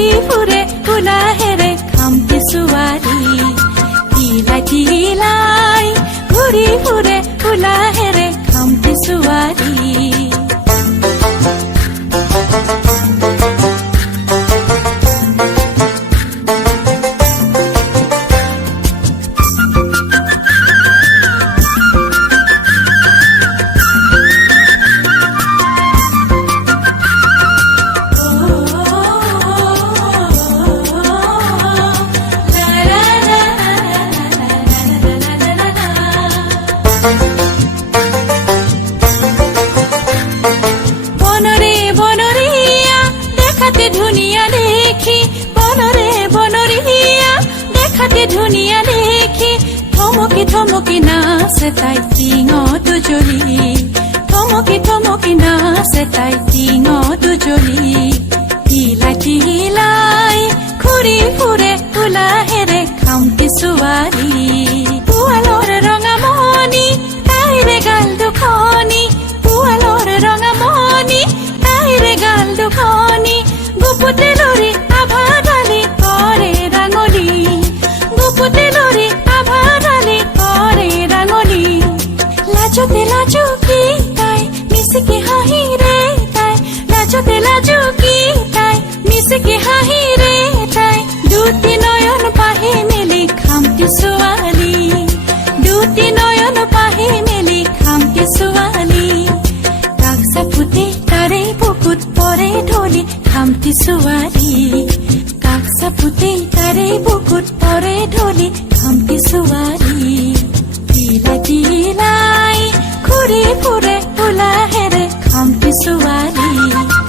ঘূৰি ফুৰে উলাহেৰে খামটি ছোৱালী ঢিলাই ঢিলাই ঘূৰি ফুৰে উলাহেৰে খামটি ছোৱালী ধুনিয়া দেখি বনৰীয়া দেখাতে ধুনিয়া দেখি থমকি থমকি নাচে তাই টিঙত জ্বলি থমকি থমকি নাচে তাই টিঙত জ্বলি ঢিলাই ঢিলাই ঘূৰি ফুৰে উলাহেৰে খামটি ছোৱালী পুৱালৰ ৰঙামণি তাইৰে গাল দুখনি পুৱালৰ ৰঙামণি তাইৰে গাল দুখনি গুপুতে লৰি আভা ঢালি কৰে ৰাঙলী গুপুতে লৰি আভা ঢালি কৰে ৰাঙলী লাজতে লাজুকি তাই মিচিকি হাঁহিৰে তাই লাজতে লাজুকি তাই মিচিকি হাঁহিৰে তাই দুটি নয়ন পাহি মেলি খামটি ছোৱালী দুটি নয়ন পাহি মেলি খামটি ছোৱালী কাষ চাপুতে তাৰে বুকুত পৰে ঢলি খামটি ছোৱালী কাষ চাপুতে তাৰে বুকুত পৰে ঢলি খামটি ছোৱালী ঢিলাই ঢিলাই ঘূৰি ফুৰে উলাহেৰে খামটি ছোৱালী